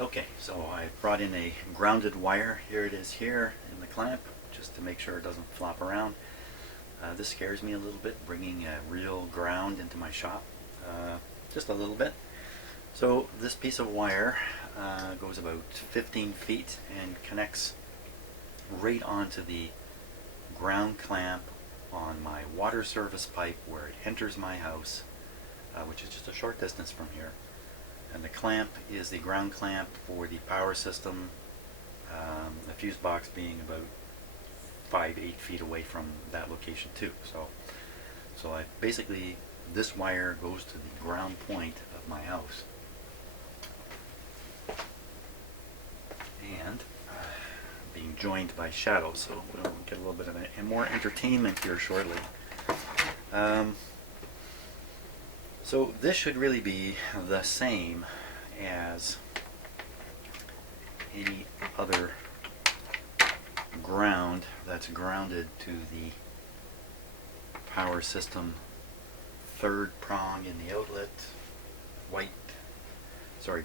Okay, so I brought in a grounded wire. Here it is here in the clamp, just to make sure it doesn't flop around. This scares me a little bit, bringing a real ground into my shop, just a little bit. So this piece of wire goes about 15 feet and connects right onto the ground clamp on my water service pipe where it enters my house, which is just a short distance from here. And the clamp is the ground clamp for the power system, the fuse box being about 8 feet away from that location too. So I basically, this wire goes to the ground point of my house. And being joined by shadows, so we'll get a little bit of a more entertainment here shortly. So this should really be the same as any other ground that's grounded to the power system third prong in the outlet,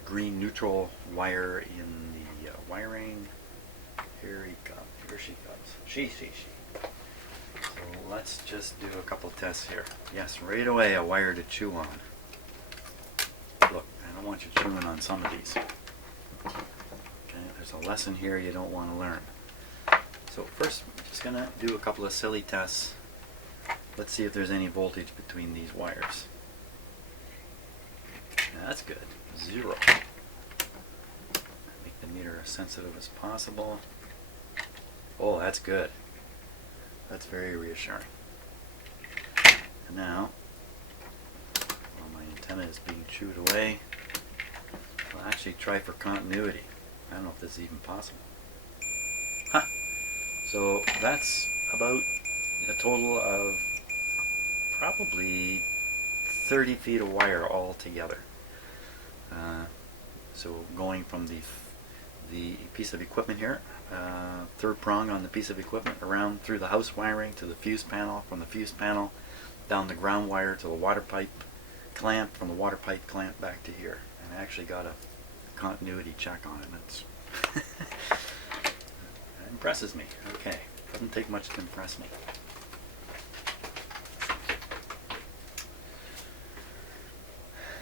green neutral wire in the wiring. Here she comes. She. So let's just do a couple tests here. Yes, right away a wire to chew on. Look, I don't want you chewing on some of these. Okay, there's a lesson here you don't want to learn. So first, I'm just going to do a couple of silly tests. Let's see if there's any voltage between these wires. That's good. 0. Make the meter as sensitive as possible. Oh, that's good. That's very reassuring. And now, while my antenna is being chewed away, I'll actually try for continuity. I don't know if this is even possible. Huh. So that's about a total of probably 30 feet of wire all together. So going from the piece of equipment here, third prong on the piece of equipment, around through the house wiring to the fuse panel, from the fuse panel down the ground wire to the water pipe clamp, from the water pipe clamp back to here. And I actually got a continuity check on it. It impresses me. Okay, doesn't take much to impress me.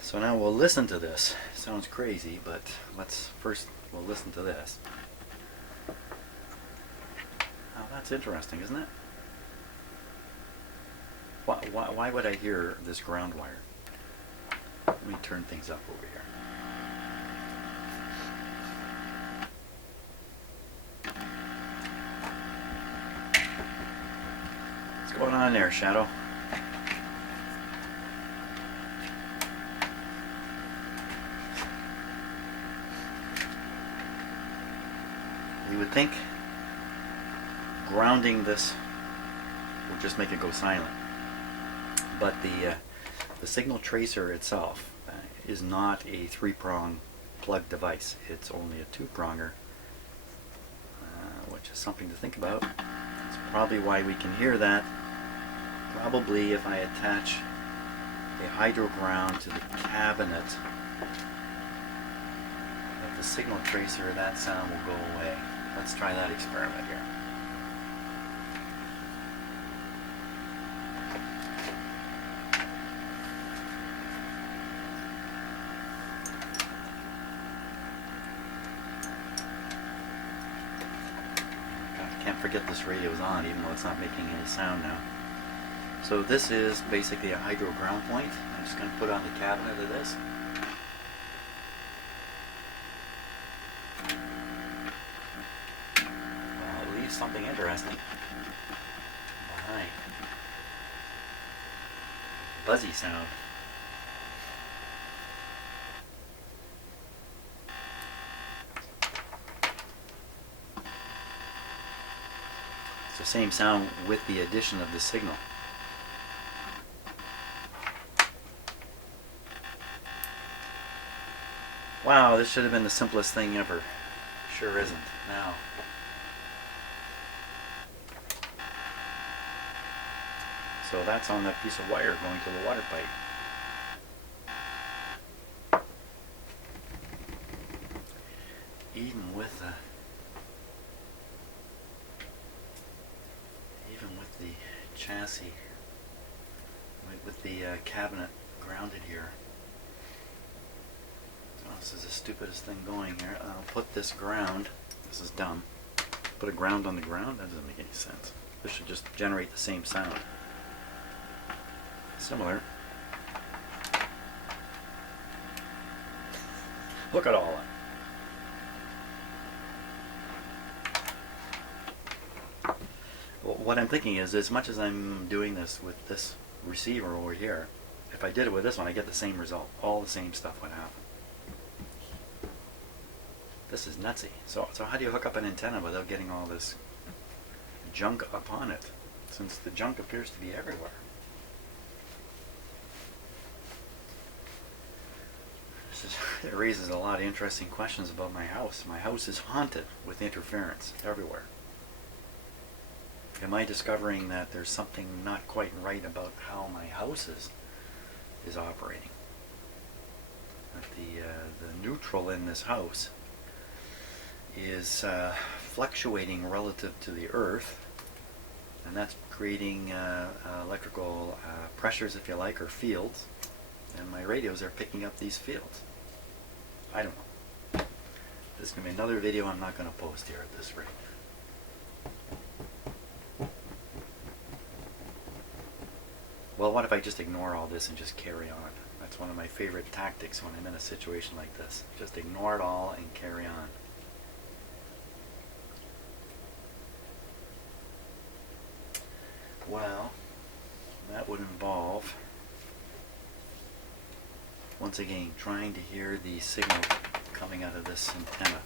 So now we'll listen to this. Sounds crazy, but we'll listen to this. Oh, that's interesting, isn't it? Why would I hear this ground wire? Let me turn things up over here. What's going on there, Shadow? You would think grounding this would just make it go silent, but the signal tracer itself is not a 3-prong plug device. It's only a 2-pronger, which is something to think about. That's probably why we can hear that. Probably if I attach a hydro ground to the cabinet of the signal tracer, that sound will go away. Let's try that experiment here. I can't forget this radio's on, even though it's not making any sound now. So this is basically a hydro ground point. I'm just going to put on the cabinet of this. Something interesting behind. Buzzy sound. It's the same sound with the addition of the signal. Wow, this should have been the simplest thing ever. Sure isn't now. So that's on that piece of wire going to the water pipe. even with the chassis, with the cabinet grounded here. Oh, this is the stupidest thing going here. I'll put this ground. This is dumb. Put a ground on the ground? That doesn't make any sense. This should just generate the same sound. Similar. Look at all that. What I'm thinking is, as much as I'm doing this with this receiver over here, if I did it with this one, I get the same result. All the same stuff would happen. This is nutsy. So how do you hook up an antenna without getting all this junk upon it, since the junk appears to be everywhere? It raises a lot of interesting questions about my house. My house is haunted with interference everywhere. Am I discovering that there's something not quite right about how my house is operating? That the neutral in this house is fluctuating relative to the earth, and that's creating electrical pressures, if you like, or fields, and my radios are picking up these fields. I don't know. This is going to be another video I'm not going to post here at this rate. Well, what if I just ignore all this and just carry on? That's one of my favorite tactics when I'm in a situation like this. Just ignore it all and carry on. Well, that would involve, once again, trying to hear the signal coming out of this antenna.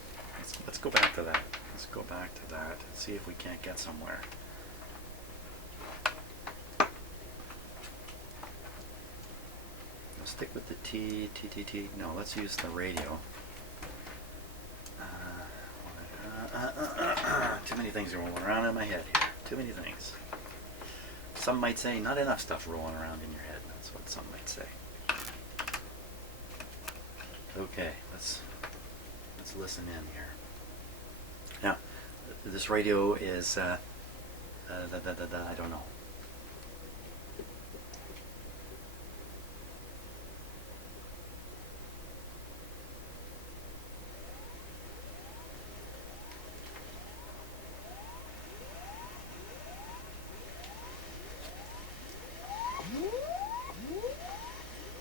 Let's go back to that. Let's go back to that and see if we can't get somewhere. I'll stick with the T. No, let's use the radio. Too many things are rolling around in my head here. Too many things. Some might say not enough stuff rolling around in your head. That's what some might say. Okay, let's listen in here. Now, this radio is I don't know.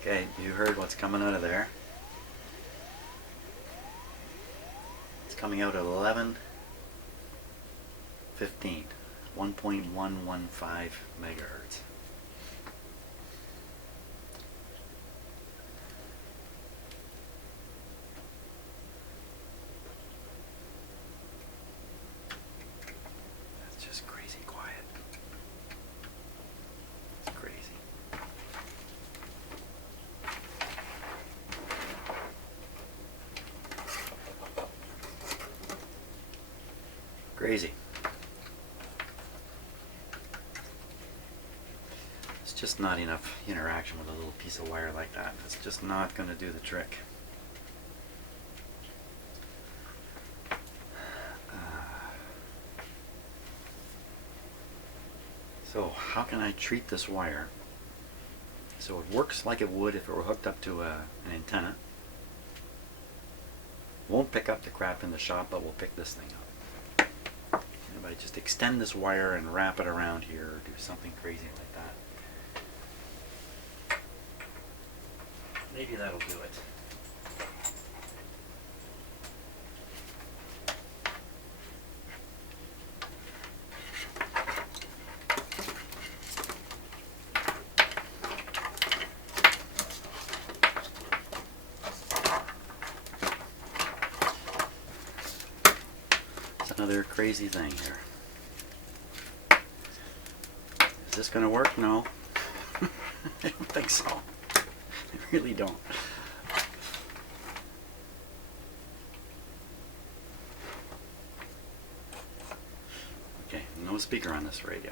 Okay, you heard what's coming out of there. It's coming out at 11:15, 1.115 megahertz. That's just crazy quiet. It's crazy. Crazy. It's just not enough interaction with a little piece of wire like that. It's just not going to do the trick. So how can I treat this wire so it works like it would if it were hooked up to an antenna? Won't pick up the crap in the shop, but will pick this thing up. If I just extend this wire and wrap it around here, or do something crazy like that, maybe that'll do it. Another crazy thing here. Is this going to work? No. I don't think so. I really don't. Okay, no speaker on this radio.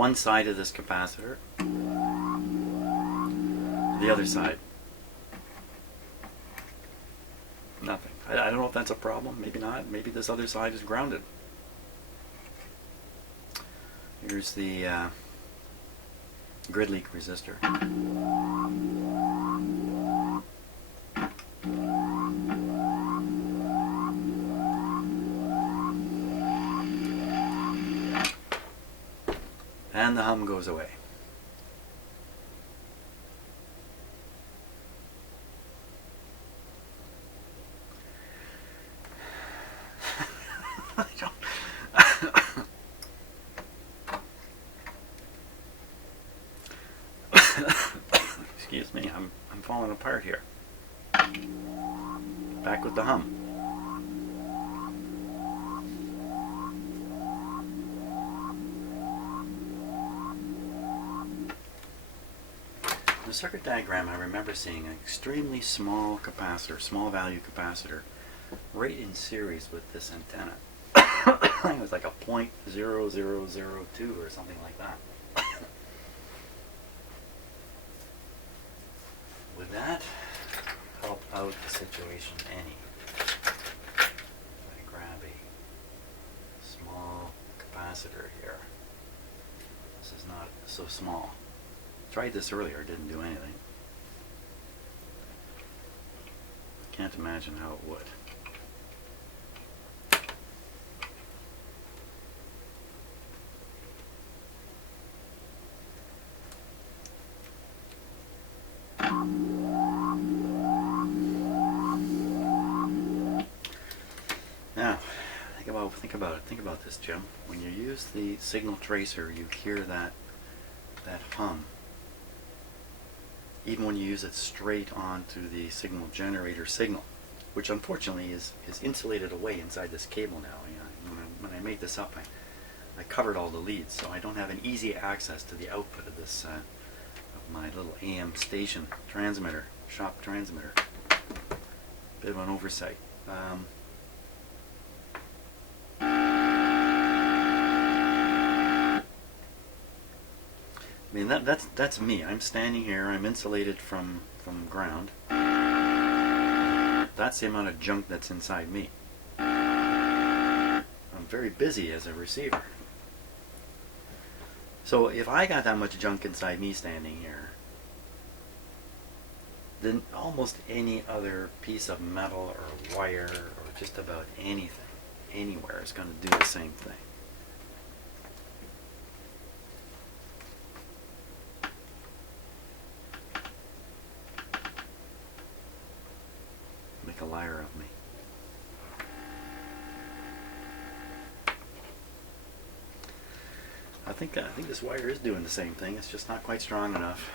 one side of this capacitor, the other side. Nothing. I don't know if that's a problem. Maybe not. Maybe this other side is grounded. Here's the grid leak resistor. And the hum goes away. Excuse me, I'm falling apart here. Back with the hum. In the circuit diagram, I remember seeing an extremely small capacitor, small value capacitor, right in series with this antenna. I think it was like a 0.0002 or something like that. Would that help out the situation any? If I grab a small capacitor here. This is not so small. Tried this earlier, didn't do anything. Can't imagine how it would. Now, think about this, Jim. When you use the signal tracer, you hear that hum. Even when you use it straight onto the signal generator signal, which unfortunately is insulated away inside this cable now. When I made this up, I covered all the leads, so I don't have an easy access to the output of this of my little AM station transmitter, shop transmitter. Bit of an oversight. I mean, that's me. I'm standing here. I'm insulated from ground. That's the amount of junk that's inside me. I'm very busy as a receiver. So if I got that much junk inside me standing here, then almost any other piece of metal or wire or just about anything, anywhere, is going to do the same thing. Make a liar of me. I think this wire is doing the same thing. It's just not quite strong enough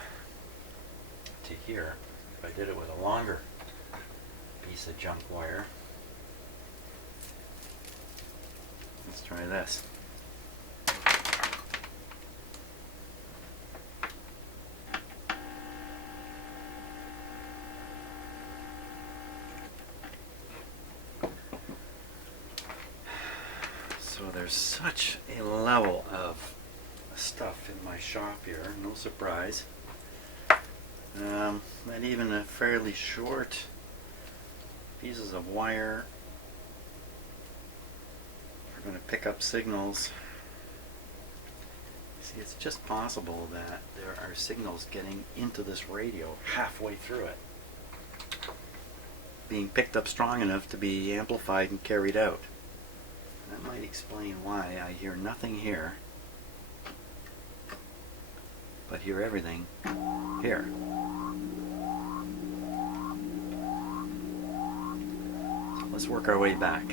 to hear. If I did it with a longer piece of junk wire. Let's try this. So there's such a level of stuff in my shop here, no surprise. And even a fairly short pieces of wire are going to pick up signals. See, it's just possible that there are signals getting into this radio halfway through it, being picked up strong enough to be amplified and carried out. That might explain why I hear nothing here, but hear everything here. So let's work our way back.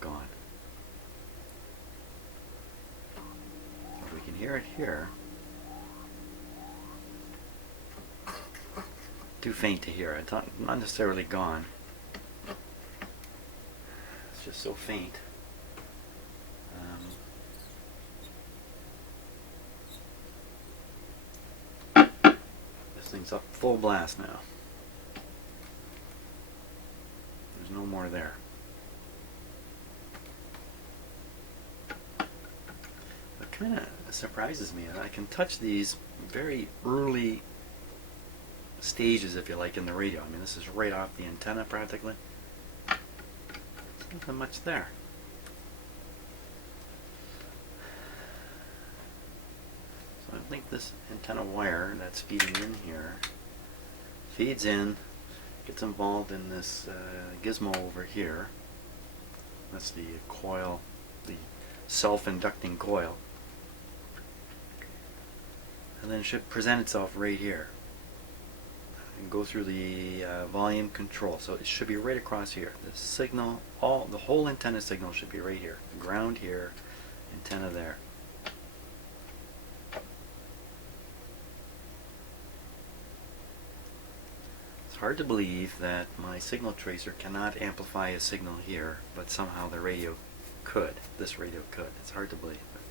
Gone. If we can hear it here. Too faint to hear it. Not necessarily gone. It's just so faint. This thing's up full blast now. There's no more there. It kind of surprises me. I can touch these very early stages, if you like, in the radio. I mean, this is right off the antenna practically. There's nothing much there. So I think this antenna wire that's feeding in here feeds in, gets involved in this gizmo over here. That's the coil, the self-inducting coil. And then it should present itself right here and go through the volume control. So it should be right across here. The signal, the whole antenna signal should be right here. Ground here, antenna there. It's hard to believe that my signal tracer cannot amplify a signal here, but somehow the radio could. This radio could. It's hard to believe. But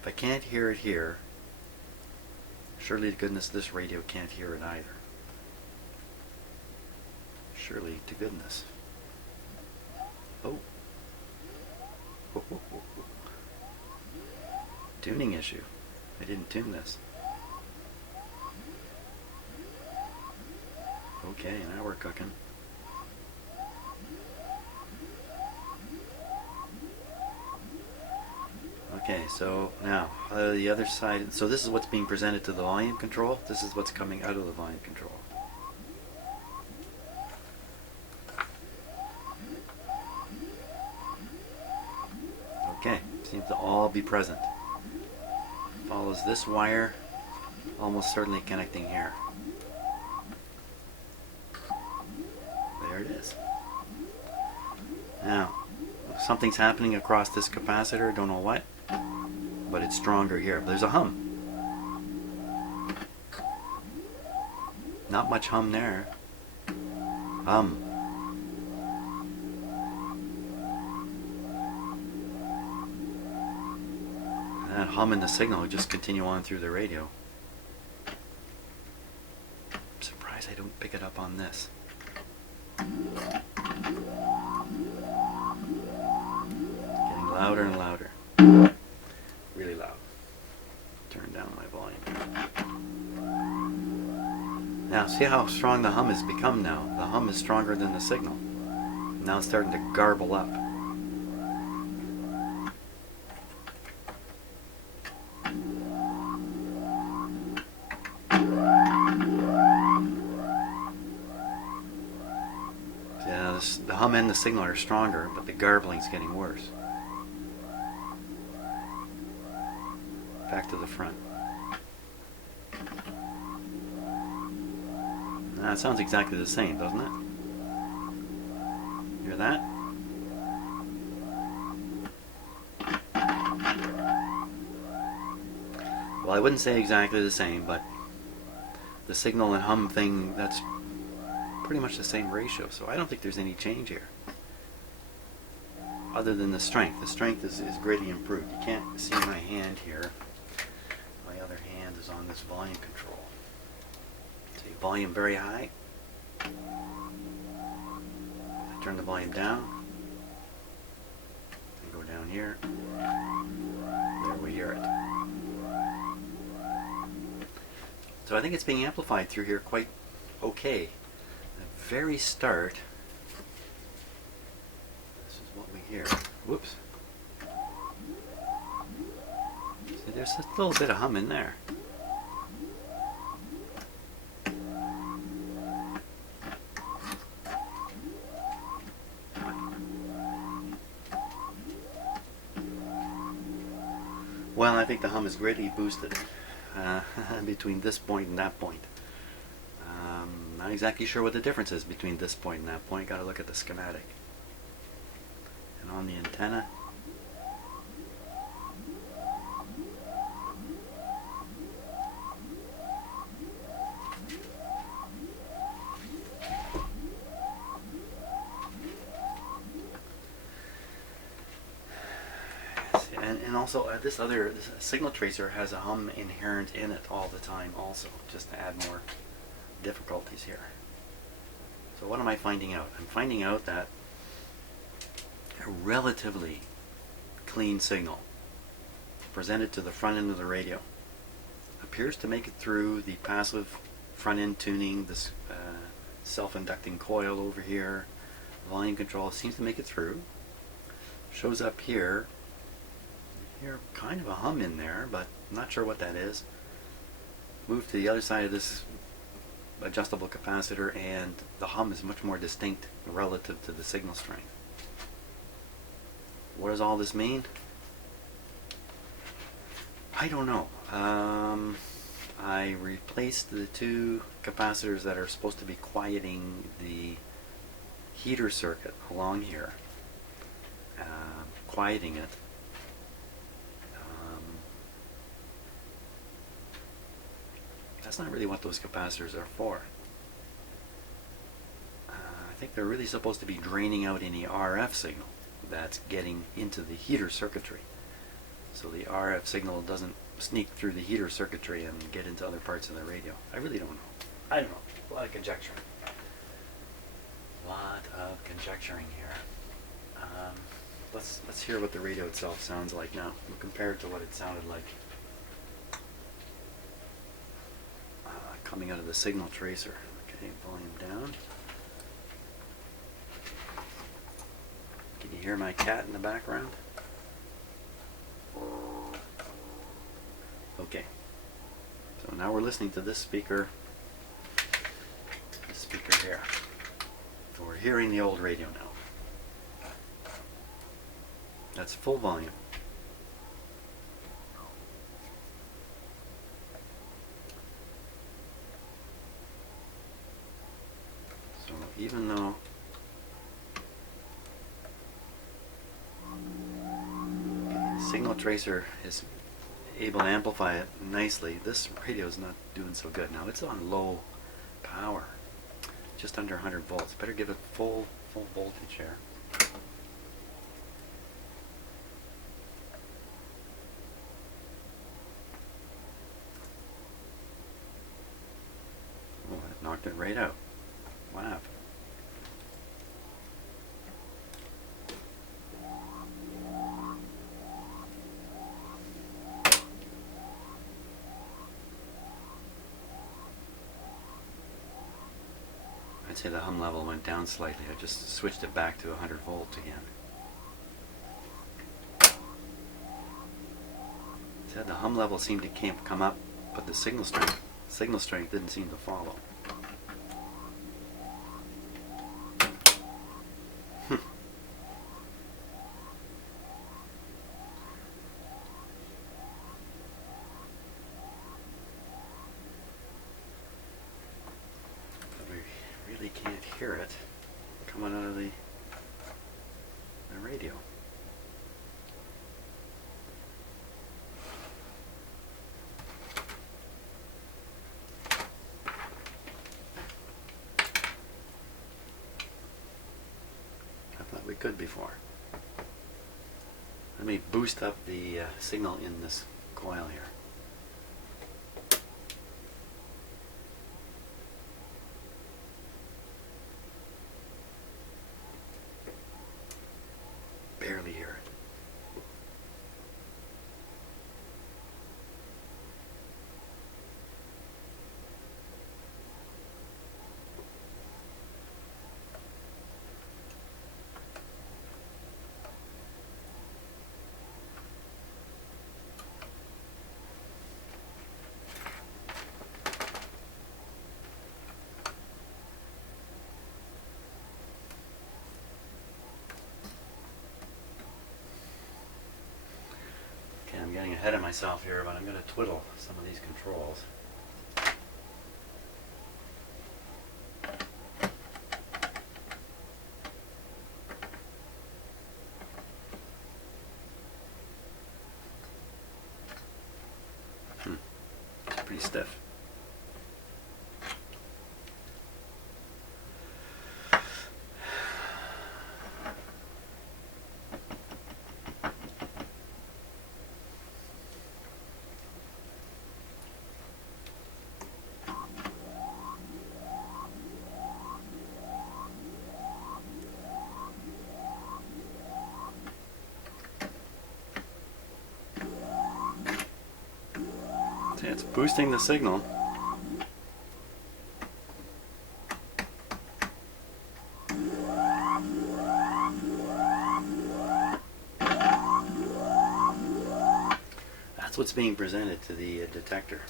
if I can't hear it here, surely to goodness this radio can't hear it either. Surely to goodness. Oh. Tuning issue. I didn't tune this. Okay, now we're cooking. Okay, so now the other side. So this is what's being presented to the volume control. This is what's coming out of the volume control. Okay, seems to all be present. Follows this wire, almost certainly connecting here. There it is. Now, something's happening across this capacitor, don't know what, but it's stronger here. There's a hum. Not much hum there. Hum. That hum in the signal will just continue on through the radio. I'm surprised I don't pick it up on this. Getting louder and louder. Really loud. Turn down my volume. Now, see how strong the hum has become now? The hum is stronger than the signal. Now it's starting to garble up. Yeah, the hum and the signal are stronger, but the garbling's getting worse. Back to the front. It sounds exactly the same, doesn't it? Hear that? Well, I wouldn't say exactly the same, but the signal and hum thing, that's pretty much the same ratio, so I don't think there's any change here. Other than the strength. The strength is greatly improved. You can't see my hand here. My other hand is on this volume control. See, volume very high. I turn the volume down. And go down here. There we hear it. So I think it's being amplified through here quite okay. The very start, this is what we hear. Whoops. See, there's a little bit of hum in there. Well, I think the hum is greatly boosted between this point and that point. Not exactly sure what the difference is between this point and that point. Got to look at the schematic. And on the antenna, and also this signal tracer has a hum inherent in it all the time also, just to add more difficulties here. So what am I finding out? I'm finding out that a relatively clean signal presented to the front end of the radio. Appears to make it through the passive front end tuning, this self-inducting coil over here, volume control, seems to make it through. Shows up here. Hear kind of a hum in there, but I'm not sure what that is. Move to the other side of this adjustable capacitor, and the hum is much more distinct relative to the signal strength. What does all this mean? I don't know. I replaced the two capacitors that are supposed to be quieting the heater circuit along here, quieting it. That's not really what those capacitors are for. I think they're really supposed to be draining out any RF signal that's getting into the heater circuitry, so the RF signal doesn't sneak through the heater circuitry and get into other parts of the radio. I really don't know. I don't know. A lot of conjecturing. Here. Let's hear what the radio itself sounds like now. We'll compare it to what it sounded like coming out of the signal tracer. Okay, volume down. Can you hear my cat in the background? Okay. So now we're listening to this speaker here. So we're hearing the old radio now. That's full volume. So even though the signal tracer is able to amplify it nicely, this radio is not doing so good. Now it's on low power, just under 100 volts. Better give it full voltage here. Oh, it knocked it right out. What happened? I'd say the hum level went down slightly. I just switched it back to 100 volts again. Said the hum level seemed to come up, but the signal strength didn't seem to follow. Can't hear it coming out of the radio. I thought we could before. Let me boost up the signal in this coil here. Barely hear it. I'm getting ahead of myself here, but I'm going to twiddle some of these controls. It's pretty stiff. it's boosting the signal. That's what's being presented to the detector.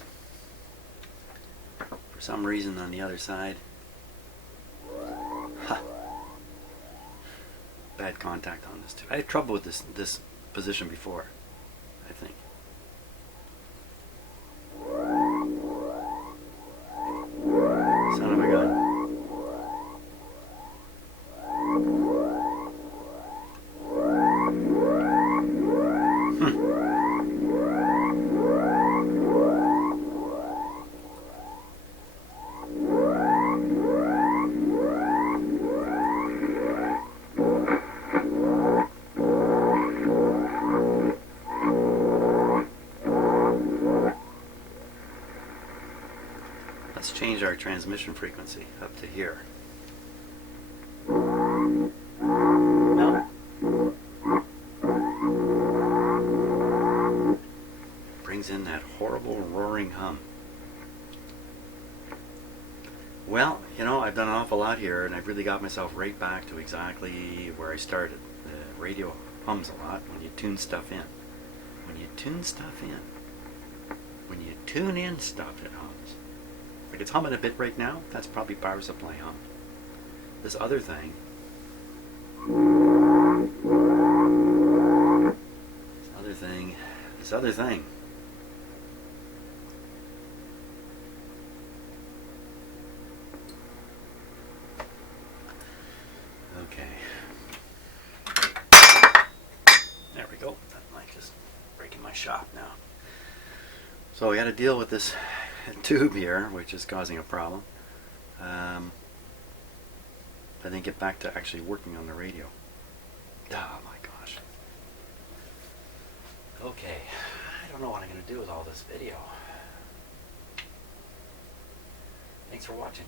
For some reason on the other side, bad contact on this too. I had trouble with this position before, I think. Son of a gun. Let's change our transmission frequency up to here. No. Brings in that horrible roaring hum. Well, you know, I've done an awful lot here, and I've really got myself right back to exactly where I started. The radio hums a lot when you tune stuff in. When you tune stuff in. When you tune in stuff, it hums. Like it's humming a bit right now, that's probably power supply hum. This other thing, this other thing. Okay. There we go. That mic is breaking my shop now. So we got to deal with this tube here, which is causing a problem. I then get back to actually working on the radio. Oh my gosh. Okay, I don't know what I'm going to do with all this video. Thanks for watching.